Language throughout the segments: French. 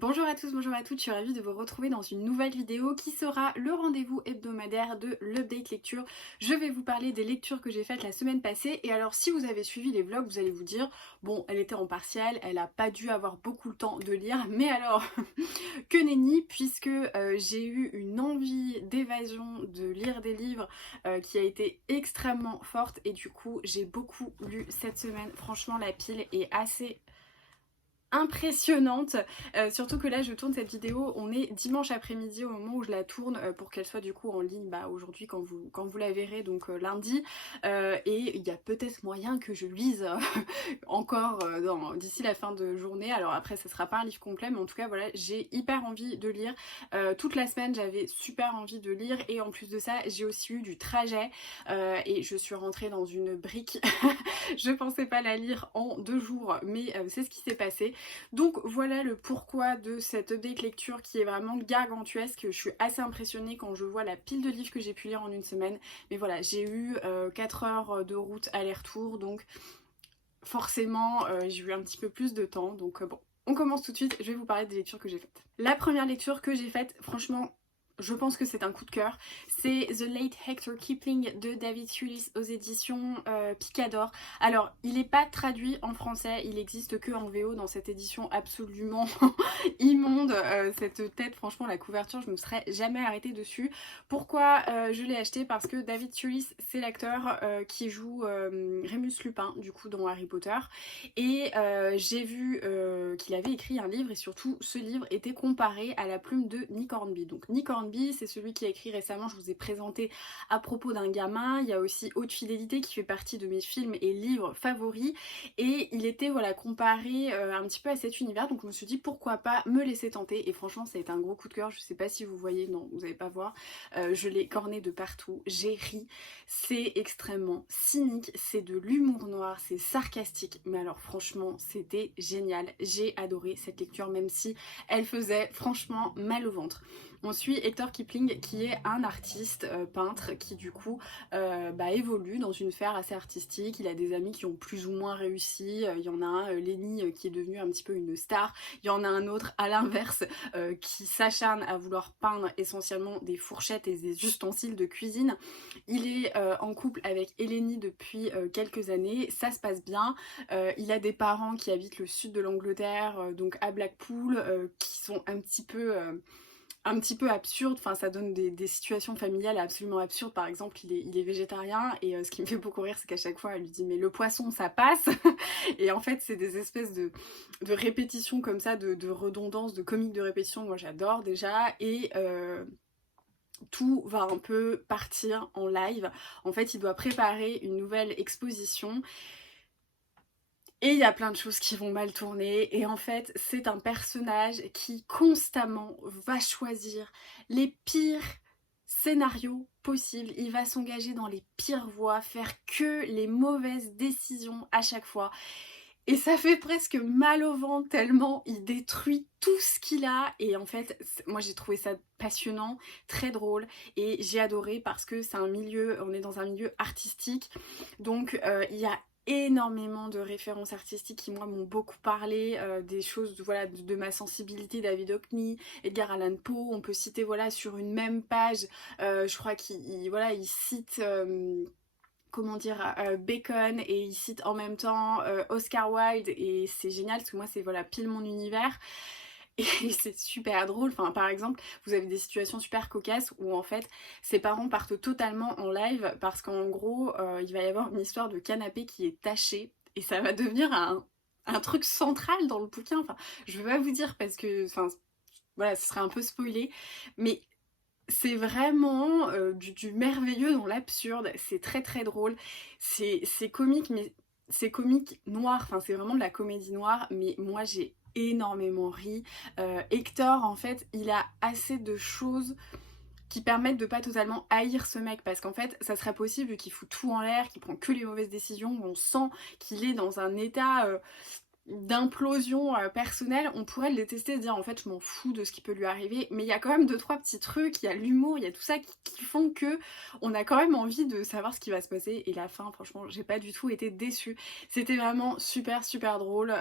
Bonjour à tous, bonjour à toutes, je suis ravie de vous retrouver dans une nouvelle vidéo qui sera le rendez-vous hebdomadaire de l'Update Lecture. Je vais vous parler des lectures que j'ai faites la semaine passée et alors si vous avez suivi les vlogs, vous allez vous dire bon, elle était en partiel, elle n'a pas dû avoir beaucoup le temps de lire, mais alors que nenni puisque j'ai eu une envie d'évasion, de lire des livres qui a été extrêmement forte et du coup j'ai beaucoup lu cette semaine. Franchement la pile est assez impressionnante, surtout que là je tourne cette vidéo, on est dimanche après-midi au moment où je la tourne pour qu'elle soit du coup en ligne aujourd'hui quand vous la verrez, donc lundi, et il y a peut-être moyen que je lise encore d'ici la fin de journée. Alors après ce sera pas un livre complet, mais en tout cas voilà, j'ai hyper envie de lire. Toute la semaine j'avais super envie de lire et en plus de ça j'ai aussi eu du trajet et je suis rentrée dans une brique. Je pensais pas la lire en 2 jours, mais c'est ce qui s'est passé. Donc voilà le pourquoi de cette update lecture qui est vraiment gargantuesque. Je suis assez impressionnée quand je vois la pile de livres que j'ai pu lire en une semaine. Mais voilà, j'ai eu 4 heures de route aller-retour, donc forcément j'ai eu un petit peu plus de temps. Donc bon, on commence tout de suite, je vais vous parler des lectures que j'ai faites. La première lecture que j'ai faite, franchement, je pense que c'est un coup de cœur. C'est The Late Hector Kipling de David Hewlett aux éditions Picador. Alors, il n'est pas traduit en français, il n'existe que en VO dans cette édition absolument immonde. Cette tête, franchement, la couverture, je me serais jamais arrêtée dessus. Pourquoi je l'ai acheté? Parce que David Hewlett, c'est l'acteur qui joue Remus Lupin, du coup, dans Harry Potter. Et j'ai vu qu'il avait écrit un livre et surtout, ce livre était comparé à la plume de Nick Hornby. Donc, Nick Hornby, c'est celui qui a écrit récemment, je vous ai présenté à propos d'un gamin. Il y a aussi Haute Fidélité qui fait partie de mes films et livres favoris et il était voilà comparé un petit peu à cet univers, donc je me suis dit pourquoi pas me laisser tenter et franchement ça a été un gros coup de cœur. Je sais pas si vous voyez, non vous n'allez pas voir, je l'ai corné de partout, j'ai ri, c'est extrêmement cynique, c'est de l'humour noir, c'est sarcastique, mais alors franchement c'était génial, j'ai adoré cette lecture même si elle faisait franchement mal au ventre. On suit Hector Kipling qui est un artiste peintre qui du coup évolue dans une sphère assez artistique. Il a des amis qui ont plus ou moins réussi. Il y en a un, Lenny, qui est devenu un petit peu une star. Il y en a un autre à l'inverse qui s'acharne à vouloir peindre essentiellement des fourchettes et des ustensiles de cuisine. Il est en couple avec Eleni depuis quelques années. Ça se passe bien. Il a des parents qui habitent le sud de l'Angleterre, donc à Blackpool, qui sont un petit peu absurde, enfin ça donne des situations familiales absolument absurdes. Par exemple il est végétarien et ce qui me fait beaucoup rire c'est qu'à chaque fois elle lui dit mais le poisson ça passe et en fait c'est des espèces de répétitions comme ça, de redondance, de comiques de répétition, moi j'adore déjà. Et tout va un peu partir en live. En fait il doit préparer une nouvelle exposition et il y a plein de choses qui vont mal tourner et en fait c'est un personnage qui constamment va choisir les pires scénarios possibles. Il va s'engager dans les pires voies, faire que les mauvaises décisions à chaque fois. Et ça fait presque mal au ventre tellement il détruit tout ce qu'il a. Et en fait, moi j'ai trouvé ça passionnant, très drôle. Et j'ai adoré parce que c'est un milieu, on est dans un milieu artistique. Donc il y a énormément de références artistiques qui moi m'ont beaucoup parlé, des choses voilà, de ma sensibilité, David Hockney, Edgar Allan Poe. On peut citer voilà, sur une même page, je crois qu'il voilà, il cite... comment dire, Bacon et il cite en même temps Oscar Wilde et c'est génial parce que moi c'est voilà pile mon univers et c'est super drôle. Enfin par exemple vous avez des situations super cocasses où en fait ses parents partent totalement en live parce qu'en gros il va y avoir une histoire de canapé qui est taché et ça va devenir un truc central dans le bouquin. Enfin je vais pas vous dire parce que enfin voilà ce serait un peu spoilé, mais c'est vraiment du merveilleux dans l'absurde, c'est très très drôle, c'est comique, mais c'est comique noir, enfin c'est vraiment de la comédie noire, mais moi j'ai énormément ri. Hector en fait il a assez de choses qui permettent de pas totalement haïr ce mec parce qu'en fait ça serait possible vu qu'il fout tout en l'air, qu'il prend que les mauvaises décisions, on sent qu'il est dans un état d'implosion personnelle, on pourrait le détester et dire en fait je m'en fous de ce qui peut lui arriver, mais il y a quand même 2-3 petits trucs, il y a l'humour, il y a tout ça qui font que on a quand même envie de savoir ce qui va se passer. Et la fin franchement j'ai pas du tout été déçue, c'était vraiment super super drôle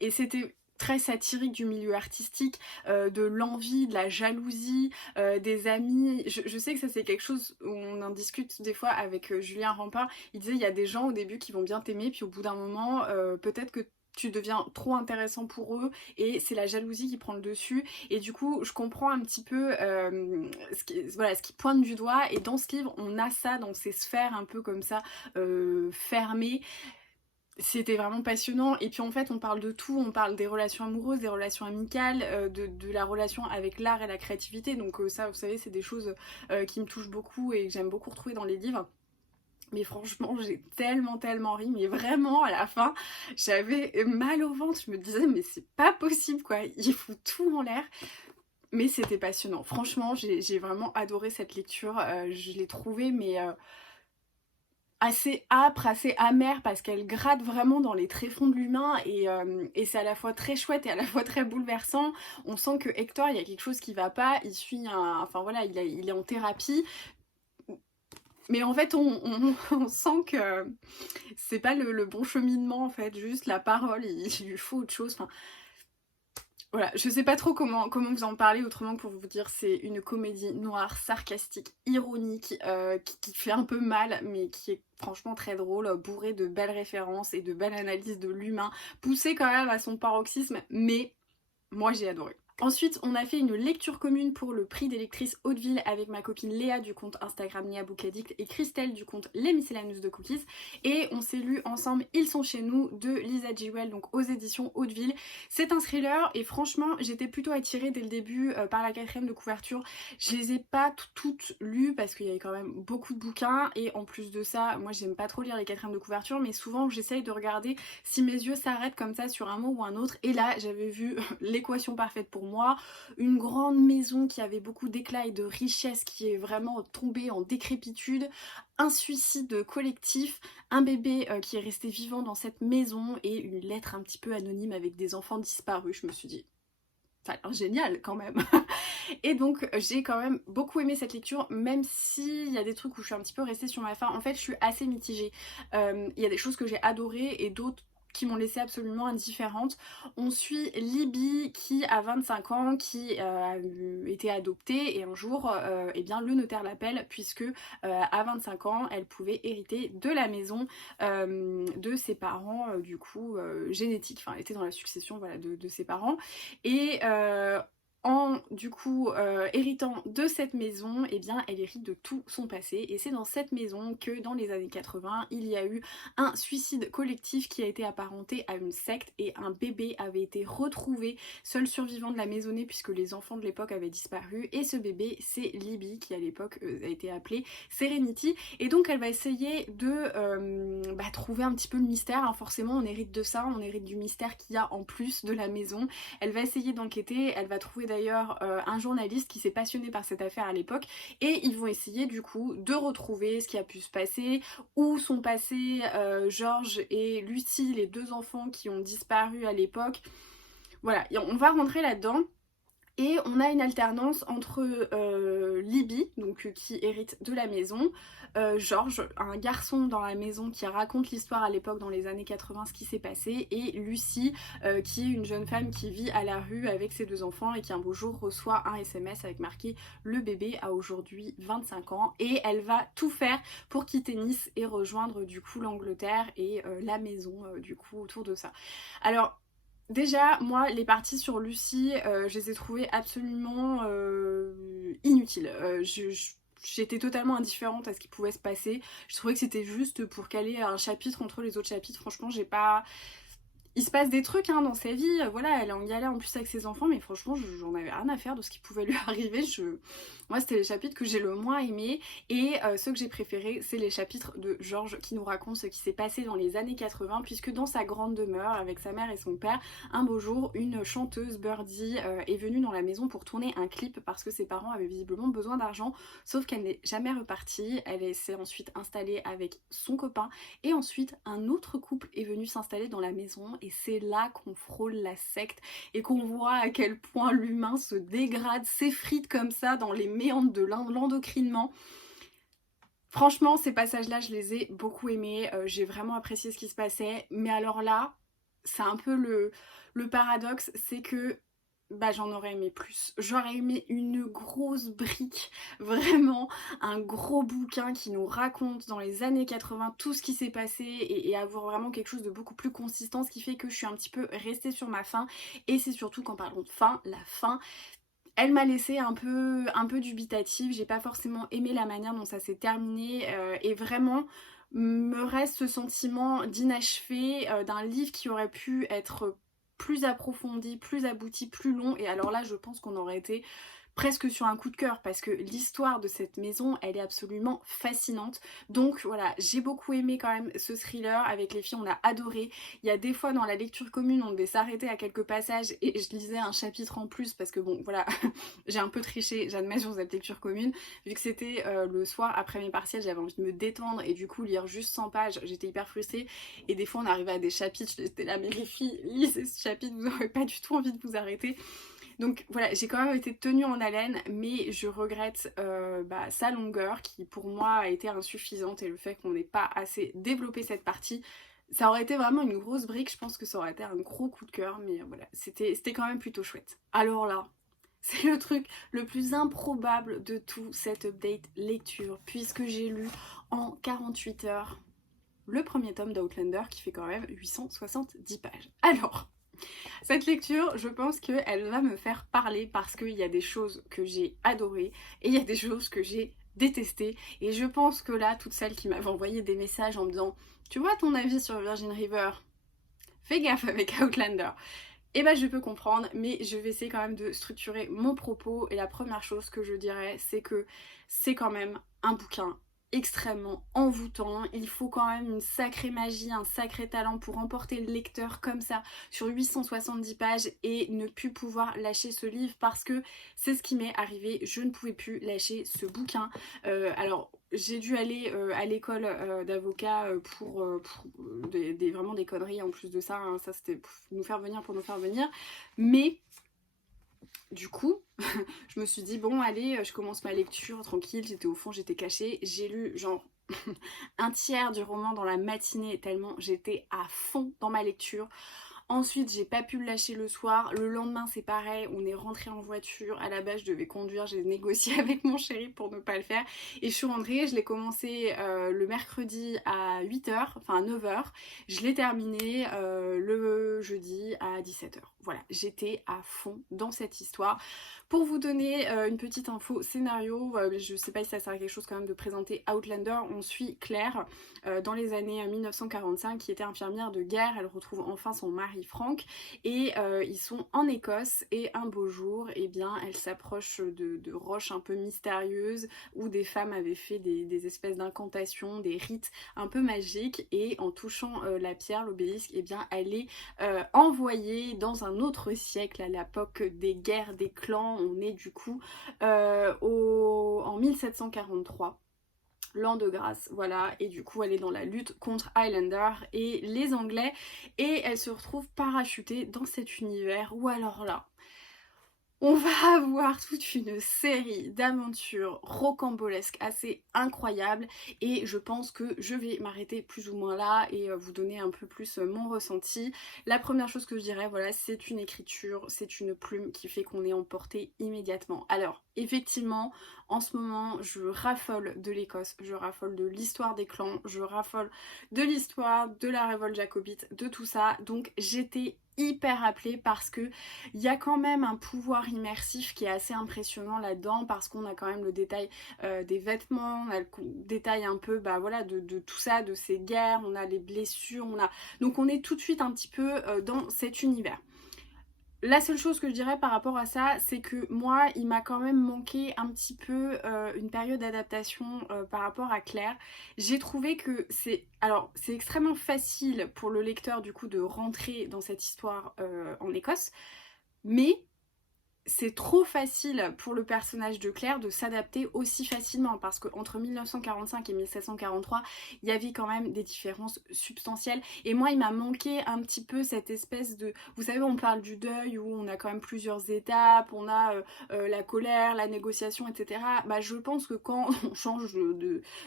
et c'était très satirique du milieu artistique, de l'envie, de la jalousie, des amis. Je sais que ça c'est quelque chose où on en discute des fois avec Julien Rampin. Il disait il y a des gens au début qui vont bien t'aimer, puis au bout d'un moment, peut-être que tu deviens trop intéressant pour eux et c'est la jalousie qui prend le dessus. Et du coup, je comprends un petit peu ce qui pointe du doigt. Et dans ce livre, on a ça dans ces sphères un peu comme ça, fermées. C'était vraiment passionnant. Et puis en fait, on parle de tout. On parle des relations amoureuses, des relations amicales, de la relation avec l'art et la créativité. Donc ça, vous savez, c'est des choses qui me touchent beaucoup et que j'aime beaucoup retrouver dans les livres. Mais franchement, j'ai tellement ri, mais vraiment à la fin, j'avais mal au ventre. Je me disais, mais c'est pas possible quoi, il fout tout en l'air. Mais c'était passionnant. Franchement, j'ai vraiment adoré cette lecture. Je l'ai trouvée, mais assez âpre, assez amère, parce qu'elle gratte vraiment dans les tréfonds de l'humain. Et c'est à la fois très chouette et à la fois très bouleversant. On sent que Hector, il y a quelque chose qui va pas. Il suit un. Enfin voilà, il est en thérapie. Mais en fait, on sent que c'est pas le bon cheminement, en fait. Juste la parole, il lui faut autre chose. Enfin, voilà, je sais pas trop comment vous en parler autrement que pour vous dire c'est une comédie noire, sarcastique, ironique, qui fait un peu mal, mais qui est franchement très drôle, bourrée de belles références et de belles analyses de l'humain, poussée quand même à son paroxysme, mais moi j'ai adoré. Ensuite, on a fait une lecture commune pour le prix des lectrices Hauteville avec ma copine Léa du compte Instagram Léa Book Addict et Christelle du compte Les Miscellaneous de Cookies. Et on s'est lu ensemble Ils sont chez nous de Lisa Jewell, donc aux éditions Hauteville. C'est un thriller et franchement, j'étais plutôt attirée dès le début par la quatrième de couverture. Je les ai pas toutes lues parce qu'il y avait quand même beaucoup de bouquins et en plus de ça, moi j'aime pas trop lire les quatrièmes de couverture, mais souvent j'essaye de regarder si mes yeux s'arrêtent comme ça sur un mot ou un autre. Et là, j'avais vu l'équation parfaite pour moi, une grande maison qui avait beaucoup d'éclat et de richesse qui est vraiment tombée en décrépitude, un suicide collectif, un bébé qui est resté vivant dans cette maison et une lettre un petit peu anonyme avec des enfants disparus. Je me suis dit, ça a l'air génial quand même. Et donc j'ai quand même beaucoup aimé cette lecture, même s'il y a des trucs où je suis un petit peu restée sur ma faim. En fait, je suis assez mitigée. Il y a des choses que j'ai adorées et d'autres qui m'ont laissé absolument indifférente. On suit Libby qui a 25 ans, qui a été adoptée et un jour, eh bien, le notaire l'appelle puisque à 25 ans, elle pouvait hériter de la maison de ses parents, du coup, génétiques. Enfin, elle était dans la succession voilà, de ses parents. Et en du coup héritant de cette maison, eh bien elle hérite de tout son passé et c'est dans cette maison que dans les années 80 il y a eu un suicide collectif qui a été apparenté à une secte et un bébé avait été retrouvé seul survivant de la maisonnée puisque les enfants de l'époque avaient disparu et ce bébé c'est Libby qui à l'époque a été appelée Serenity et donc elle va essayer de trouver un petit peu le mystère, hein. Forcément on hérite de ça, on hérite du mystère qu'il y a en plus de la maison. Elle va essayer d'enquêter, elle va trouver d'ailleurs un journaliste qui s'est passionné par cette affaire à l'époque et ils vont essayer du coup de retrouver ce qui a pu se passer, où sont passés George et Lucie, les deux enfants qui ont disparu à l'époque. Voilà, et on va rentrer là-dedans. Et on a une alternance entre Libby, donc qui hérite de la maison, George, un garçon dans la maison qui raconte l'histoire à l'époque dans les années 80, ce qui s'est passé, et Lucie, qui est une jeune femme qui vit à la rue avec ses deux enfants et qui un beau jour reçoit un SMS avec marqué le bébé a aujourd'hui 25 ans et elle va tout faire pour quitter Nice et rejoindre du coup l'Angleterre et la maison du coup autour de ça. Alors déjà, moi, les parties sur Lucie, je les ai trouvées absolument inutiles. J'étais totalement indifférente à ce qui pouvait se passer. Je trouvais que c'était juste pour caler un chapitre entre les autres chapitres. Franchement, j'ai pas... Il se passe des trucs hein, dans sa vie, voilà, elle est en galère en plus avec ses enfants, mais franchement j'en avais rien à faire de ce qui pouvait lui arriver. Moi c'était les chapitres que j'ai le moins aimés et ceux que j'ai préférés c'est les chapitres de George qui nous raconte ce qui s'est passé dans les années 80 puisque dans sa grande demeure avec sa mère et son père, un beau jour une chanteuse Birdie est venue dans la maison pour tourner un clip parce que ses parents avaient visiblement besoin d'argent, sauf qu'elle n'est jamais repartie. Elle s'est ensuite installée avec son copain et ensuite un autre couple est venu s'installer dans la maison et c'est là qu'on frôle la secte et qu'on voit à quel point l'humain se dégrade, s'effrite comme ça dans les méandres de l'endocrinement. Franchement, ces passages-là, je les ai beaucoup aimés, j'ai vraiment apprécié ce qui se passait, mais alors là, c'est un peu le paradoxe, c'est que bah j'en aurais aimé plus. J'aurais aimé une grosse brique, vraiment un gros bouquin qui nous raconte dans les années 80 tout ce qui s'est passé et avoir vraiment quelque chose de beaucoup plus consistant, ce qui fait que je suis un petit peu restée sur ma faim. Et c'est surtout qu'en parlant de fin, la fin, elle m'a laissé un peu dubitative. J'ai pas forcément aimé la manière dont ça s'est terminé et vraiment me reste ce sentiment d'inachevé d'un livre qui aurait pu être plus approfondi, plus abouti, plus long. Et alors là, je pense qu'on aurait été presque sur un coup de cœur parce que l'histoire de cette maison, elle est absolument fascinante. Donc voilà, j'ai beaucoup aimé quand même ce thriller. Avec les filles, on a adoré. Il y a des fois dans la lecture commune, on devait s'arrêter à quelques passages et je lisais un chapitre en plus parce que bon, voilà, j'ai un peu triché, j'admets, sur cette lecture commune. Vu que c'était le soir après mes partiels, j'avais envie de me détendre et du coup lire juste 100 pages, j'étais hyper frustrée. Et des fois, on arrivait à des chapitres, j'étais là, mais les filles, lisez ce chapitre, vous n'aurez pas du tout envie de vous arrêter. Donc voilà, j'ai quand même été tenue en haleine, mais je regrette sa longueur qui pour moi a été insuffisante et le fait qu'on n'ait pas assez développé cette partie. Ça aurait été vraiment une grosse brique, je pense que ça aurait été un gros coup de cœur, mais voilà, c'était quand même plutôt chouette. Alors là, c'est le truc le plus improbable de tout cet update lecture, puisque j'ai lu en 48 heures le premier tome d'Outlander qui fait quand même 870 pages. Alors, cette lecture, je pense qu'elle va me faire parler parce qu'il y a des choses que j'ai adorées et il y a des choses que j'ai détestées. Et je pense que là, toutes celles qui m'avaient envoyé des messages en me disant « Tu vois ton avis sur Virgin River ? Fais gaffe avec Outlander !» Et ben je peux comprendre, mais je vais essayer quand même de structurer mon propos. Et la première chose que je dirais, c'est que c'est quand même un bouquin extrêmement envoûtant. Il faut quand même une sacrée magie, un sacré talent pour emporter le lecteur comme ça sur 870 pages et ne plus pouvoir lâcher ce livre parce que c'est ce qui m'est arrivé. Je ne pouvais plus lâcher ce bouquin. Alors j'ai dû aller à l'école d'avocat pour vraiment des conneries en plus de ça. Hein. Ça c'était pour nous faire venir. Mais du coup, je me suis dit, bon, allez, je commence ma lecture tranquille. J'étais au fond, j'étais cachée. J'ai lu, genre, un tiers du roman dans la matinée, tellement j'étais à fond dans ma lecture. Ensuite, j'ai pas pu le lâcher le soir. Le lendemain, c'est pareil, on est rentré en voiture. À la base, je devais conduire, j'ai négocié avec mon chéri pour ne pas le faire. Et je suis rentrée, je l'ai commencé le mercredi à 8h, enfin à 9h. Je l'ai terminé le jeudi à 17h. Voilà, j'étais à fond dans cette histoire. Pour vous donner une petite info scénario, je sais pas si ça sert à quelque chose quand même de présenter Outlander, on suit Claire dans les années 1945 qui était infirmière de guerre, elle retrouve enfin son mari Frank et ils sont en Écosse et un beau jour, eh bien, elle s'approche de roches un peu mystérieuses où des femmes avaient fait des espèces d'incantations, des rites un peu magiques et en touchant la pierre, l'obélisque, eh bien, elle est envoyée dans un autre siècle à l'époque des guerres des clans. On est du coup en 1743. L'an de grâce, voilà, et du coup elle est dans la lutte contre Highlander et les Anglais et elle se retrouve parachutée dans cet univers où alors là, on va avoir toute une série d'aventures rocambolesques assez incroyables et je pense que je vais m'arrêter plus ou moins là et vous donner un peu plus mon ressenti. La première chose que je dirais, voilà, c'est une écriture, c'est une plume qui fait qu'on est emporté immédiatement. Alors, effectivement, en ce moment, je raffole de l'Écosse, je raffole de l'histoire des clans, je raffole de l'histoire de la révolte jacobite, de tout ça, donc j'étais hyper appelée parce que il y a quand même un pouvoir immersif qui est assez impressionnant là-dedans parce qu'on a quand même le détail des vêtements, on a le détail un peu voilà, de tout ça, de ces guerres, on a les blessures, donc on est tout de suite un petit peu dans cet univers. La seule chose que je dirais par rapport à ça, c'est que moi, il m'a quand même manqué un petit peu une période d'adaptation par rapport à Claire. J'ai trouvé que c'est extrêmement facile pour le lecteur du coup de rentrer dans cette histoire en Écosse, mais c'est trop facile pour le personnage de Claire de s'adapter aussi facilement parce qu'entre 1945 et 1743, il y avait quand même des différences substantielles. Et moi, il m'a manqué un petit peu cette espèce de... Vous savez, on parle du deuil où on a quand même plusieurs étapes, on a la colère, la négociation, etc. Bah, je pense que quand on change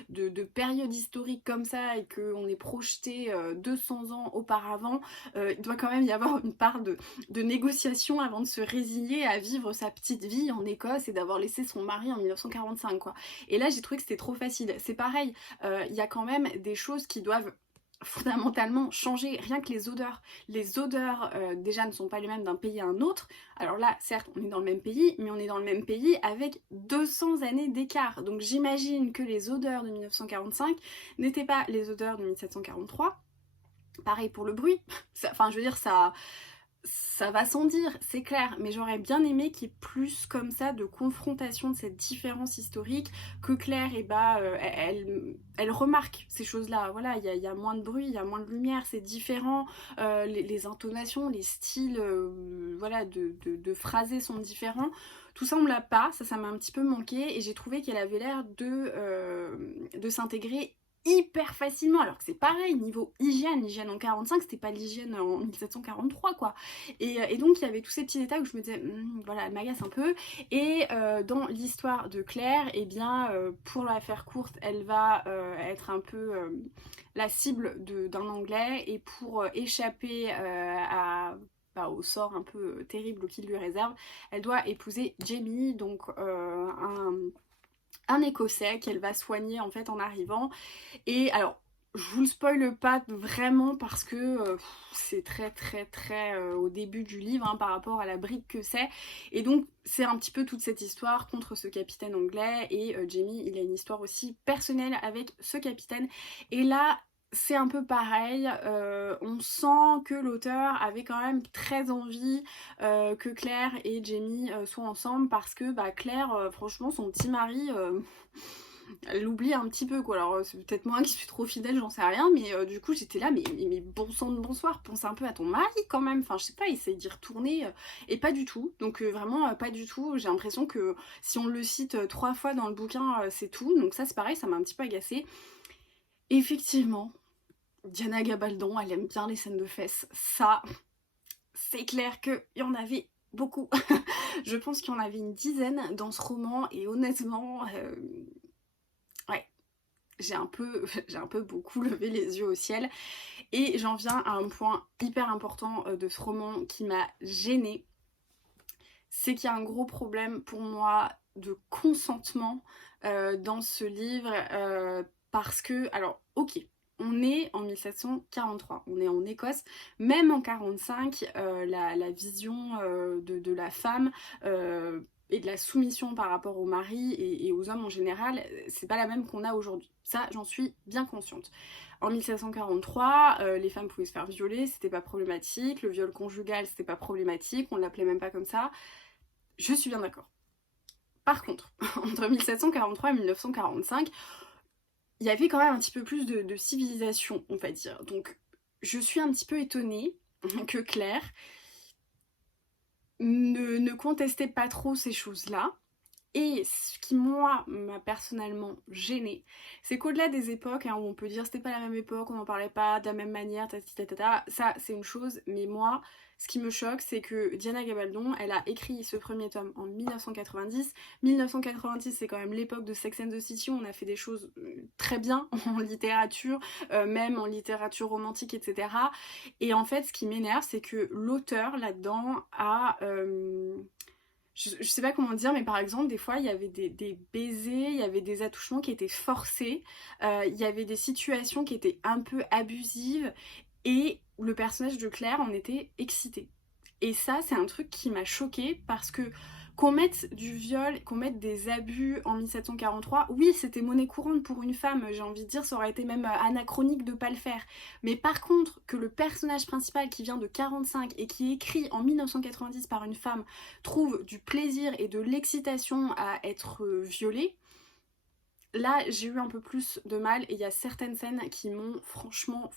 de période historique comme ça et qu'on est projeté 200 ans auparavant, il doit quand même y avoir une part de négociation avant de se résigner à vivre sa petite vie en Écosse et d'avoir laissé son mari en 1945 quoi. Et là j'ai trouvé que c'était trop facile. C'est pareil, il y a quand même des choses qui doivent fondamentalement changer, rien que les odeurs. Les odeurs déjà ne sont pas les mêmes d'un pays à un autre. Alors là, certes, on est dans le même pays, mais on est dans le même pays avec 200 années d'écart. Donc j'imagine que les odeurs de 1945 n'étaient pas les odeurs de 1743. Pareil pour le bruit. Enfin, je veux dire, ça va sans dire, c'est clair, mais j'aurais bien aimé qu'il y ait plus comme ça de confrontation de cette différence historique, que Claire, elle remarque ces choses-là. Voilà, il y a moins de bruit, il y a moins de lumière, c'est différent, les intonations, les styles voilà, de phraser sont différents. Tout ça, on me l'a pas, ça m'a un petit peu manqué, et j'ai trouvé qu'elle avait l'air de s'intégrer hyper facilement, alors que c'est pareil, niveau hygiène en 45, c'était pas l'hygiène en 1743 quoi. Et donc il y avait tous ces petits détails où je me disais, voilà, elle m'agace un peu. Et dans l'histoire de Claire, et bien pour la faire courte, elle va être un peu la cible d'un Anglais, et pour échapper au sort un peu terrible qu'il lui réserve, elle doit épouser Jamie, donc un Écossais qu'elle va soigner en fait en arrivant. Et alors, je vous le spoile pas vraiment parce que c'est très au début du livre hein, par rapport à la brique que c'est. Et donc, c'est un petit peu toute cette histoire contre ce capitaine anglais. Et Jamie, il a une histoire aussi personnelle avec ce capitaine. Et là, c'est un peu pareil, on sent que l'auteur avait quand même très envie que Claire et Jamie soient ensemble parce que bah, Claire, franchement, son petit mari... elle l'oublie un petit peu quoi, alors c'est peut-être moi qui suis trop fidèle, j'en sais rien, mais du coup j'étais là, mais bon sang de bonsoir, pense un peu à ton mari quand même, enfin je sais pas, essaye d'y retourner, et pas du tout, donc vraiment pas du tout, j'ai l'impression que si on le cite 3 fois dans le bouquin, c'est tout, donc ça c'est pareil, ça m'a un petit peu agacée. Effectivement, Diana Gabaldon, elle aime bien les scènes de fesses, ça, c'est clair qu'il y en avait beaucoup. Je pense qu'il y en avait une dizaine dans ce roman, et honnêtement... ouais, j'ai un peu beaucoup levé les yeux au ciel. Et j'en viens à un point hyper important de ce roman qui m'a gênée. C'est qu'il y a un gros problème pour moi de consentement dans ce livre. Parce que, alors, ok, on est en 1743, on est en Écosse, même en 45, la vision de la femme et de la soumission par rapport au mari et aux hommes en général, c'est pas la même qu'on a aujourd'hui. Ça, j'en suis bien consciente. En 1743, les femmes pouvaient se faire violer, c'était pas problématique, le viol conjugal, c'était pas problématique, on l'appelait même pas comme ça. Je suis bien d'accord. Par contre, entre 1743 et 1945, il y avait quand même un petit peu plus de civilisation, on va dire. Donc, je suis un petit peu étonnée que Claire ne contestait pas trop ces choses-là. Et ce qui, moi, m'a personnellement gênée, c'est qu'au-delà des époques, hein, où on peut dire c'était pas la même époque, on n'en parlait pas de la même manière, ça c'est une chose, mais moi, ce qui me choque, c'est que Diana Gabaldon, elle a écrit ce premier tome en 1990. 1990, c'est quand même l'époque de Sex and the City, on a fait des choses très bien en littérature, même en littérature romantique, etc. Et en fait, ce qui m'énerve, c'est que l'auteur, là-dedans, a... je sais pas comment dire, mais par exemple, des fois, il y avait des baisers, il y avait des attouchements qui étaient forcés, il y avait des situations qui étaient un peu abusives, et le personnage de Claire en était excité. Et ça, c'est un truc qui m'a choquée, parce que qu'on mette du viol, qu'on mette des abus en 1743, oui, c'était monnaie courante pour une femme, j'ai envie de dire, ça aurait été même anachronique de pas le faire. Mais par contre, que le personnage principal qui vient de 45 et qui est écrit en 1990 par une femme trouve du plaisir et de l'excitation à être violée, là, j'ai eu un peu plus de mal, et il y a certaines scènes qui m'ont franchement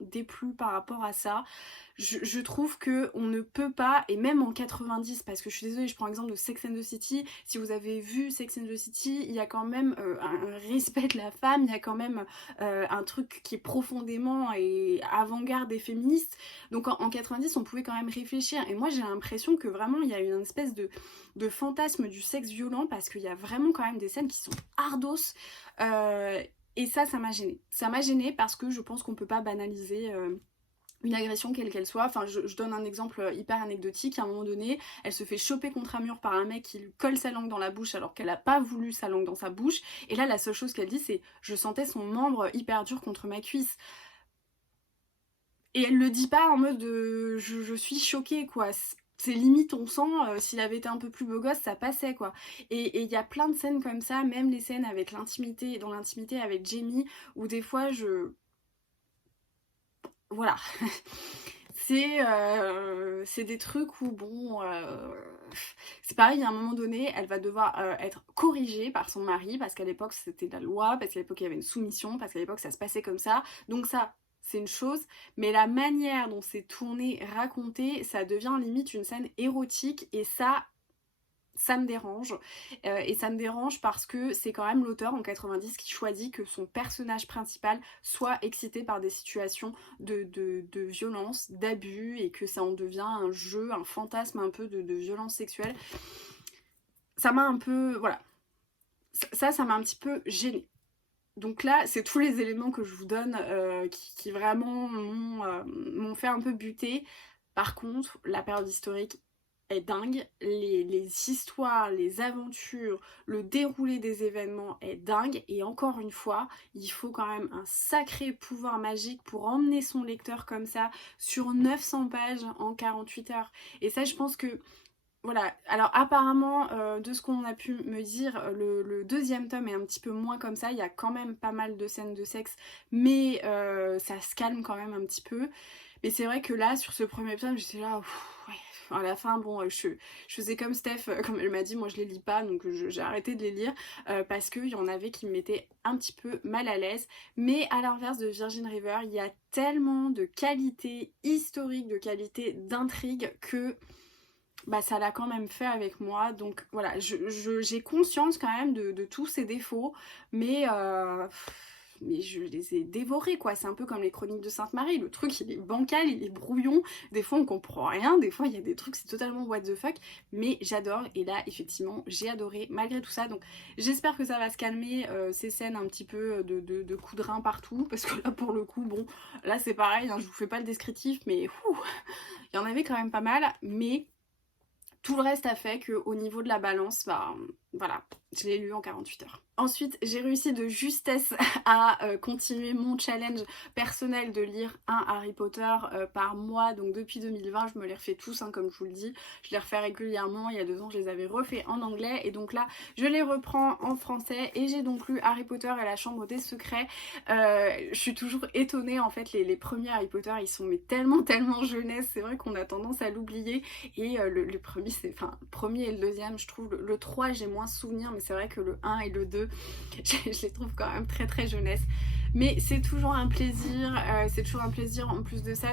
déplu par rapport à ça. je trouve que on ne peut pas, et même en 90, parce que je suis désolée, je prends l'exemple de Sex and the City, si vous avez vu Sex and the City, il y a quand même un respect de la femme, il y a quand même un truc qui est profondément et avant-garde et féministe, donc en 90 on pouvait quand même réfléchir, et moi j'ai l'impression que vraiment il y a une espèce de fantasme du sexe violent, parce qu'il y a vraiment quand même des scènes qui sont ardos, et ça m'a gênée. Ça m'a gênée parce que je pense qu'on peut pas banaliser une agression quelle qu'elle soit. Enfin, je donne un exemple hyper anecdotique. À un moment donné, elle se fait choper contre un mur par un mec qui lui colle sa langue dans la bouche alors qu'elle a pas voulu sa langue dans sa bouche. Et là, la seule chose qu'elle dit, c'est « je sentais son membre hyper dur contre ma cuisse ». Et elle le dit pas en mode je suis choquée, quoi. C'est limite, on sent, s'il avait été un peu plus beau gosse, ça passait, quoi. Et il y a plein de scènes comme ça, même les scènes avec l'intimité, dans l'intimité avec Jamie, où des fois voilà. C'est des trucs où, bon, c'est pareil, à un moment donné, elle va devoir être corrigée par son mari, parce qu'à l'époque c'était la loi, parce qu'à l'époque il y avait une soumission, parce qu'à l'époque ça se passait comme ça, donc ça, c'est une chose, mais la manière dont c'est tourné, raconté, ça devient limite une scène érotique, et ça me dérange, et ça me dérange parce que c'est quand même l'auteur en 90 qui choisit que son personnage principal soit excité par des situations de violence, d'abus, et que ça en devient un jeu, un fantasme un peu de violence sexuelle. Ça m'a un peu... voilà. Ça m'a un petit peu gênée. Donc là, c'est tous les éléments que je vous donne qui vraiment m'ont fait un peu buter. Par contre, la période historique est dingue, les histoires, les aventures, le déroulé des événements est dingue, et encore une fois, il faut quand même un sacré pouvoir magique pour emmener son lecteur comme ça sur 900 pages en 48 heures. Et ça, je pense que voilà, alors apparemment, de ce qu'on a pu me dire, le deuxième tome est un petit peu moins comme ça, il y a quand même pas mal de scènes de sexe, mais ça se calme quand même un petit peu. Mais c'est vrai que là, sur ce premier tome, j'étais là, ouais. À la fin, bon, je faisais comme Steph, comme elle m'a dit, moi je les lis pas, donc j'ai arrêté de les lire, parce qu'il y en avait qui me mettaient un petit peu mal à l'aise. Mais à l'inverse de Virgin River, il y a tellement de qualité historique, de qualité d'intrigue, que bah ça l'a quand même fait avec moi. Donc voilà, j'ai conscience quand même de tous ces défauts, mais je les ai dévorés, quoi. C'est un peu comme les Chroniques de Sainte-Marie, le truc il est bancal, il est brouillon, des fois on comprend rien, des fois il y a des trucs c'est totalement what the fuck, mais j'adore, et là effectivement j'ai adoré malgré tout ça. Donc j'espère que ça va se calmer, ces scènes un petit peu de coups de rein partout, parce que là pour le coup, bon, là c'est pareil, hein, je vous fais pas le descriptif, mais il y en avait quand même pas mal, mais tout le reste a fait qu'au niveau de la balance, bah voilà, je l'ai lu en 48 heures. Ensuite, j'ai réussi de justesse à continuer mon challenge personnel de lire un Harry Potter par mois. Donc depuis 2020, je me les refais tous, hein, comme je vous le dis. Je les refais régulièrement. Il y a 2 ans, je les avais refaits en anglais. Et donc là, je les reprends en français. Et j'ai donc lu Harry Potter et la Chambre des Secrets. Je suis toujours étonnée, en fait, les premiers Harry Potter, ils sont mais tellement jeunesse. C'est vrai qu'on a tendance à l'oublier. Et le premier, le premier et le deuxième, je trouve. Le 3, j'ai moins souvenir, mais c'est vrai que le 1 et le 2, je les trouve quand même très jeunesse. Mais c'est toujours un plaisir, en plus de ça,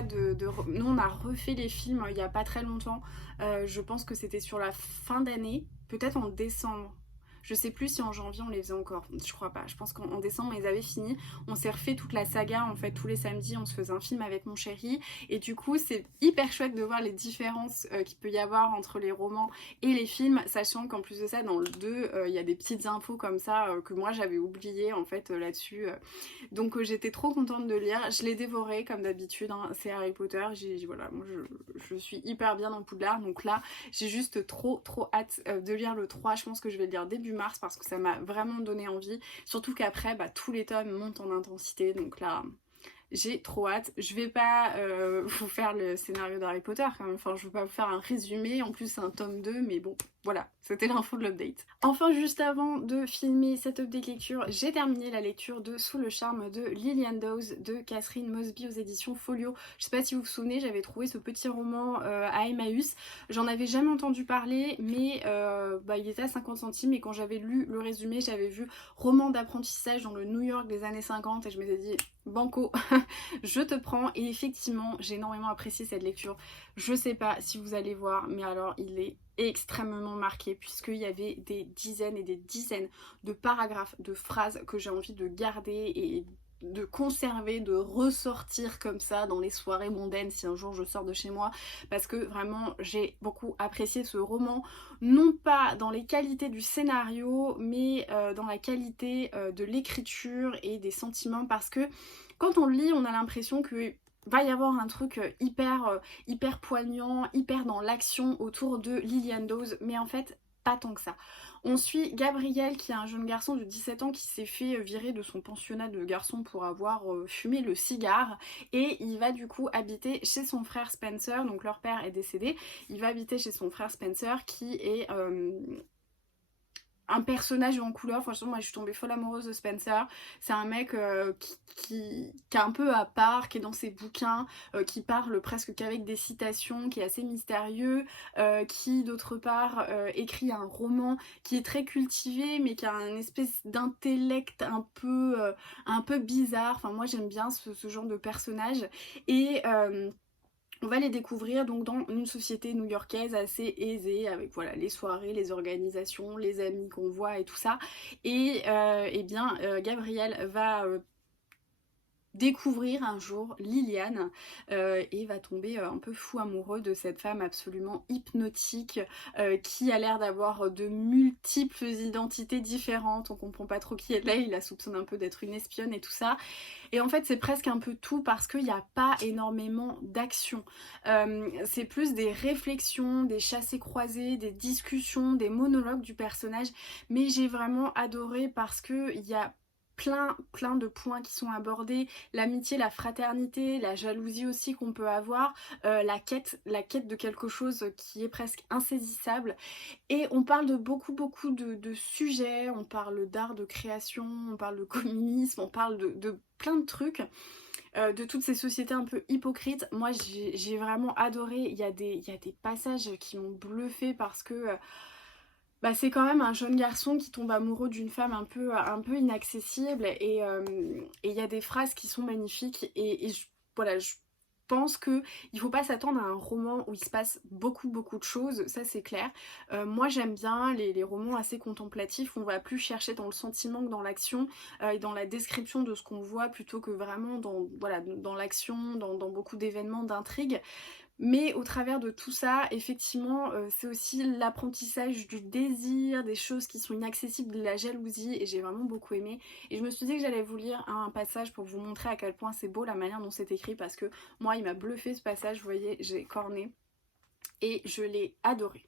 nous on a refait les films il n'y a pas très longtemps, je pense que c'était sur la fin d'année, peut-être en décembre. Je sais plus si en janvier on les faisait encore, je crois pas. Je pense qu'en décembre ils avaient fini. On s'est refait toute la saga en fait tous les samedis. On se faisait un film avec mon chéri. Et du coup c'est hyper chouette de voir les différences qu'il peut y avoir entre les romans et les films. Sachant qu'en plus de ça dans le 2 il y a des petites infos comme ça que moi j'avais oublié en fait là-dessus. Donc j'étais trop contente de lire. Je l'ai dévoré comme d'habitude. Hein. C'est Harry Potter. Voilà, moi je suis hyper bien dans Poudlard. Donc là j'ai juste trop hâte de lire le 3. Je pense que je vais le lire début mars parce que ça m'a vraiment donné envie, surtout qu'après bah, tous les tomes montent en intensité, donc là j'ai trop hâte. Je vais pas vous faire le scénario d'Harry Potter quand même, enfin je vais pas vous faire un résumé, en plus c'est un tome 2, mais bon Voilà, c'était l'info de l'update. Enfin, juste avant de filmer cette update lecture, j'ai terminé la lecture de Sous le charme de Lillian Dawes de Catherine Mosby aux éditions Folio. Je sais pas si vous vous souvenez, j'avais trouvé ce petit roman à Emmaüs. J'en avais jamais entendu parler, mais il était à 50 centimes et quand j'avais lu le résumé, j'avais vu roman d'apprentissage dans le New York des années 50 et je m'étais dit banco, je te prends. Et effectivement, j'ai énormément apprécié cette lecture. Je sais pas si vous allez voir, mais alors il est extrêmement marqué puisqu'il y avait des dizaines et des dizaines de paragraphes, de phrases que j'ai envie de garder et de conserver, de ressortir comme ça dans les soirées mondaines si un jour je sors de chez moi, parce que vraiment j'ai beaucoup apprécié ce roman, non pas dans les qualités du scénario mais dans la qualité de l'écriture et des sentiments, parce que quand on lit on a l'impression que va y avoir un truc hyper poignant, hyper dans l'action autour de Lillian Dawes, mais en fait pas tant que ça. On suit Gabriel qui est un jeune garçon de 17 ans qui s'est fait virer de son pensionnat de garçon pour avoir fumé le cigare, et il va du coup habiter chez son frère Spencer, donc leur père est décédé, il va habiter chez son frère Spencer qui est un personnage en couleur. Franchement moi je suis tombée folle amoureuse de Spencer. C'est un mec qui est un peu à part, qui est dans ses bouquins, qui parle presque qu'avec des citations, qui est assez mystérieux, qui d'autre part écrit un roman qui est très cultivé mais qui a une espèce d'intellect un peu bizarre. Enfin moi j'aime bien ce genre de personnage, et on va les découvrir donc dans une société new-yorkaise assez aisée, avec voilà les soirées, les organisations, les amis qu'on voit et tout ça. Et Gabriel va découvrir un jour Liliane et va tomber un peu fou amoureux de cette femme absolument hypnotique qui a l'air d'avoir de multiples identités différentes. On comprend pas trop qui elle est, il la soupçonne un peu d'être une espionne et tout ça. Et en fait c'est presque un peu tout parce qu'il n'y a pas énormément d'action. C'est plus des réflexions, des chassés-croisés, des discussions, des monologues du personnage. Mais j'ai vraiment adoré parce qu'il y a plein de points qui sont abordés, l'amitié, la fraternité, la jalousie aussi qu'on peut avoir, la quête de quelque chose qui est presque insaisissable. Et on parle de beaucoup de sujets, on parle d'art de création, on parle de communisme, on parle de plein de trucs. De toutes ces sociétés un peu hypocrites. Moi j'ai vraiment adoré. Il y a des passages qui m'ont bluffé parce que c'est quand même un jeune garçon qui tombe amoureux d'une femme un peu inaccessible, et il y a des phrases qui sont magnifiques, voilà, je pense que il faut pas s'attendre à un roman où il se passe beaucoup de choses, ça c'est clair. Moi j'aime bien les romans assez contemplatifs, on va plus chercher dans le sentiment que dans l'action, et dans la description de ce qu'on voit plutôt que vraiment dans l'action, dans beaucoup d'événements, d'intrigues. Mais au travers de tout ça, effectivement, c'est aussi l'apprentissage du désir, des choses qui sont inaccessibles, de la jalousie, et j'ai vraiment beaucoup aimé. Et je me suis dit que j'allais vous lire un passage pour vous montrer à quel point c'est beau la manière dont c'est écrit, parce que moi, il m'a bluffé ce passage, vous voyez, j'ai corné, et je l'ai adoré.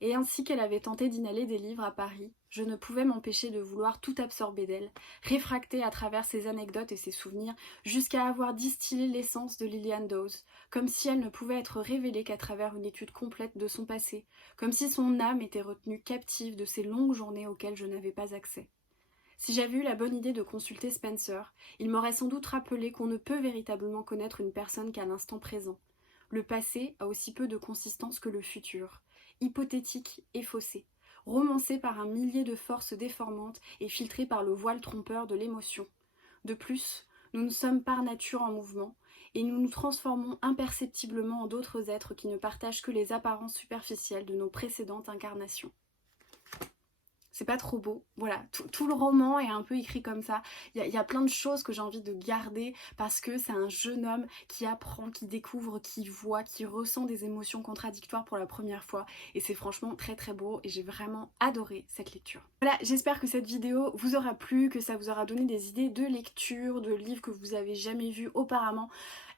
Et ainsi qu'elle avait tenté d'inhaler des livres à Paris, je ne pouvais m'empêcher de vouloir tout absorber d'elle, réfracter à travers ses anecdotes et ses souvenirs, jusqu'à avoir distillé l'essence de Lillian Dawes, comme si elle ne pouvait être révélée qu'à travers une étude complète de son passé, comme si son âme était retenue captive de ces longues journées auxquelles je n'avais pas accès. Si j'avais eu la bonne idée de consulter Spencer, il m'aurait sans doute rappelé qu'on ne peut véritablement connaître une personne qu'à l'instant présent. Le passé a aussi peu de consistance que le futur, hypothétique et faussé, romancé par un millier de forces déformantes et filtré par le voile trompeur de l'émotion. De plus, nous sommes par nature en mouvement, et nous nous transformons imperceptiblement en d'autres êtres qui ne partagent que les apparences superficielles de nos précédentes incarnations. C'est pas trop beau, voilà, tout le roman est un peu écrit comme ça. Il y a plein de choses que j'ai envie de garder parce que c'est un jeune homme qui apprend, qui découvre, qui voit, qui ressent des émotions contradictoires pour la première fois, et c'est franchement très beau et j'ai vraiment adoré cette lecture. Voilà, j'espère que cette vidéo vous aura plu, que ça vous aura donné des idées de lecture, de livres que vous avez jamais vus auparavant.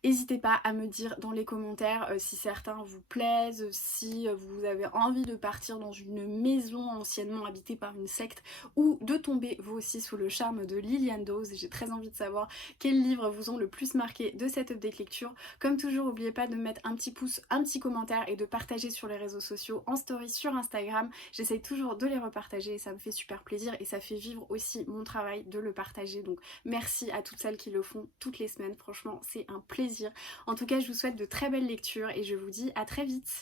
N'hésitez pas à me dire dans les commentaires si certains vous plaisent, si vous avez envie de partir dans une maison anciennement habitée par une secte ou de tomber vous aussi sous le charme de Liliane Dawes. J'ai très envie de savoir quels livres vous ont le plus marqué de cette update lecture. Comme toujours, n'oubliez pas de mettre un petit pouce, un petit commentaire et de partager sur les réseaux sociaux, en story sur Instagram. J'essaye toujours de les repartager et ça me fait super plaisir et ça fait vivre aussi mon travail de le partager. Donc merci à toutes celles qui le font toutes les semaines. Franchement, c'est un plaisir. En tout cas, je vous souhaite de très belles lectures et je vous dis à très vite.